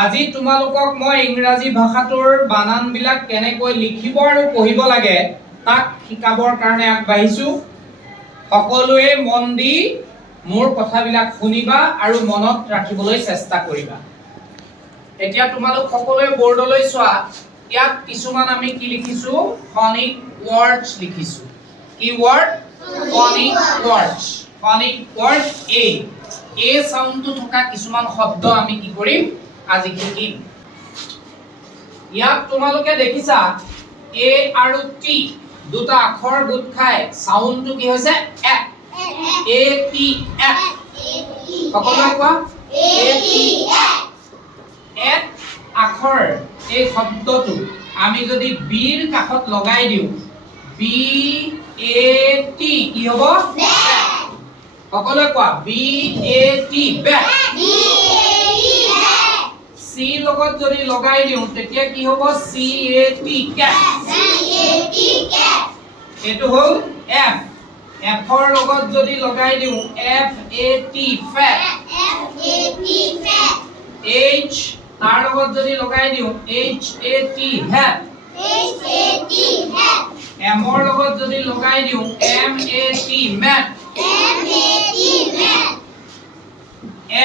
আজি তোমালোকক মই ইংৰাজী ভাষাটোৰ বানান বিলাক কেনেকৈ লিখিব আৰু পঢ়িব লাগে তাক শিকাবৰ কাৰণে আগবাঢ়িছো। সকলোৱে মন দি মোৰ কথাবিলাক শুনিবা আৰু মনত ৰাখিবলৈ চেষ্টা কৰিবা। এতিয়া তোমালোক সকলোৱে বৰ্ডলৈ চোৱা। ইয়াত কিছুমান আমি কি লিখিছো? ফনিক ওয়ার্ডস লিখিছো। কি ওয়ার্ড? ফনিক ওয়ার্ডস। ফনিক ওয়ার্ড এ সাউন্ডটো থকা কিছুমান শব্দ আমি কি কৰিম? আজি শিকিম। ইয়াত তোমালোকে দেখিছা এ আৰু টি দুটা আখৰ গোট খাই সাউন্ডটো কি হৈছে? এ টি এফ। সকলোৱে কোৱা এ টি এফ। এক আখৰ এই শব্দটো আমি যদি বিৰ কাষত লগাই দিওঁ বি এ টি কি হ'ব? সকলোৱে কোৱা B A T bat. C লগত যদি লগাই দিওঁ তেতিয়া কি হ'ব? C A T cat. এটো হ'ল এফ। এফৰ লগত যদি লগাই দিওঁ F A T fat. H তাৰ লগত যদি লগাই দিওঁ এইচ এ টি হেট। এমৰ লগত যদি লগাই দিওঁ এম এ টি মেট।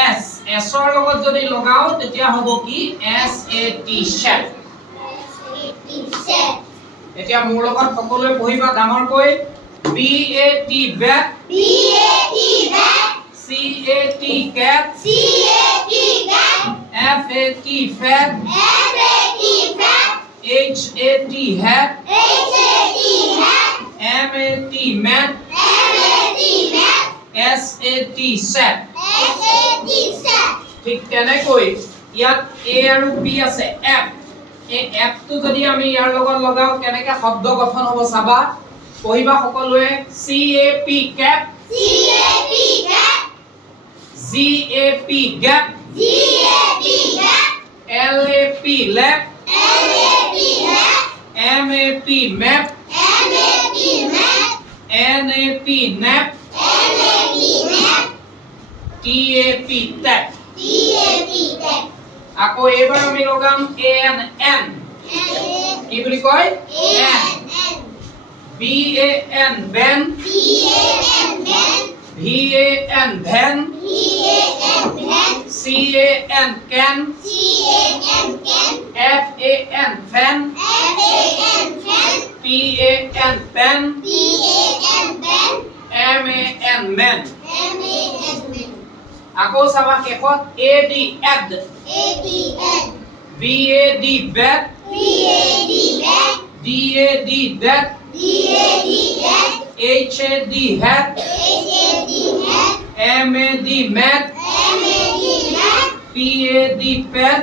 এস এছৰ লগত যদি লগাও তেতিয়া হ'ব কি? এস এ টি শেট। এতিয়া মোৰ লগত সকলোৱে পঢ়িবা ডাঙৰকৈ। B A T bat. C A T cat. F A T fat. H A T hat. M A T mat. S A T শেট। ঠিক তেনেকৈ ইয়াত এ আৰু পি আছে এফ। এই এফটো যদি আমি ইয়াৰ লগত লগাও কেনেকৈ শব্দ গঠন হ'ব চাবা। পঢ়িবা সকলোৱে। C A P cap. G A P gap. L A P lap. M A P map. N A P nap. T A P tap. আকৌ এবাৰ আমি লগাম এন এন। কি বুলি কয়? An. B A N ban. V A N van. C A N can. F A N fan. P A N pan. M A N man. আকৌ চাবা শেষত A D ad. B A D bad. D A D dad. H A D had. M A D mad. P A D pad.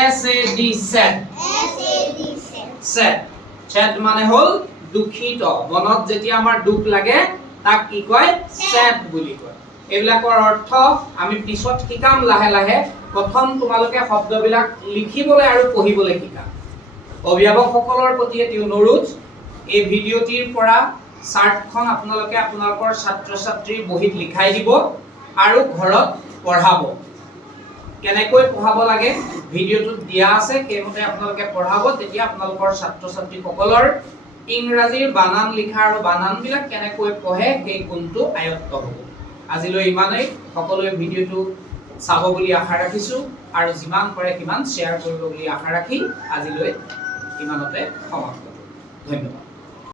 S A D sad. Sad sad মানে হল দুখিত। মনত যেতিয়া আমাৰ দুখ লাগে তাক কি কয়? সেট বুলি কয়। এইবিলাকৰ অৰ্থ আমি পিছত শিকাম লাহে লাহে। প্ৰথম তোমালোকে শব্দবিলাক লিখিবলৈ আৰু পঢ়িবলৈ শিকা। অভিভাৱকসকলৰ প্ৰতি এটি অনুৰোধ, এই ভিডিঅ'টিৰ পৰা চাৰ্টখন আপোনালোকে আপোনালোকৰ ছাত্ৰ-ছাত্ৰীৰ বহীত লিখাই দিব আৰু ঘৰত পঢ়াব। কেনেকৈ পঢ়াব লাগে ভিডিঅ'টোত দিয়া আছে, সেইমতে আপোনালোকে পঢ়াব। তেতিয়া আপোনালোকৰ ছাত্ৰ-ছাত্ৰীসকলৰ ইংৰাজীৰ বানান লিখা আৰু বানানবিলাক কেনেকৈ পঢ়ে সেই গুণটো আয়ত্ত হ'ব। আজিলৈ ইমানেই। সকলোৱে ভিডিঅ'টো চাব বুলি আশা ৰাখিছো আৰু যিমান পাৰে সিমান শ্বেয়াৰ কৰিব বুলি আশা ৰাখি আজিলৈ ইমানতে সমাপ্ত। ধন্যবাদ।